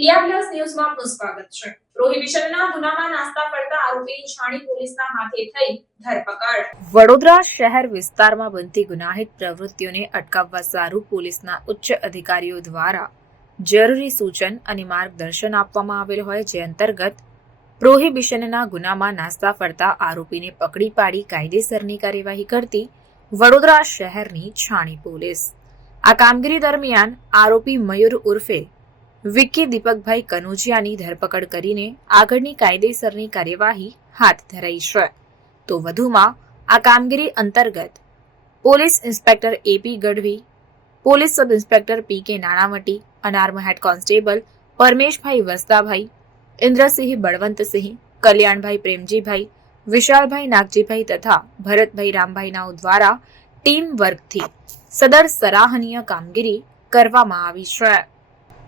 India plus ન્યૂઝમાં આપનું સ્વાગત છે. વડોદરા શહેર વિસ્તારમાં બનતી ગુનાહિત પ્રવૃત્તિઓને અટકાવવા સારું પોલીસના ઉચ્ચ અધિકારીઓ દ્વારા જરૂરી સૂચન અને માર્ગદર્શન આપવામાં આવેલ હોય જે અંતર્ગત પ્રોહિબિશનના ગુનામાં નાસ્તા ફરતા આરોપીને પકડી પાડી કાયદેસરની કાર્યવાહી કરતી વડોદરા શહેરની છાણી પોલીસ. આ કામગીરી દરમિયાન આરોપી મયુર ઉર્ફે વિક્કી દીપકભાઈ કનોજિયાની ધરપકડ કરીને આગળની કાયદેસરની કાર્યવાહી હાથ ધરાઈ છે. તો વધુમાં આ કામગીરી અંતર્ગત police inspector AP Gadhvi, police sub inspector P K Nanavati, unarmed head constable Parmeshbhai Vastabhai, Indrasinh Balvantsinh, Kalyanbhai Premjibhai, Vishalbhai Nagjibhai તથા ભરતભાઈ રામભાઈનાઓ દ્વારા ટીમ વર્કથી સદર સરાહનીય કામગીરી કરવામાં આવી છે.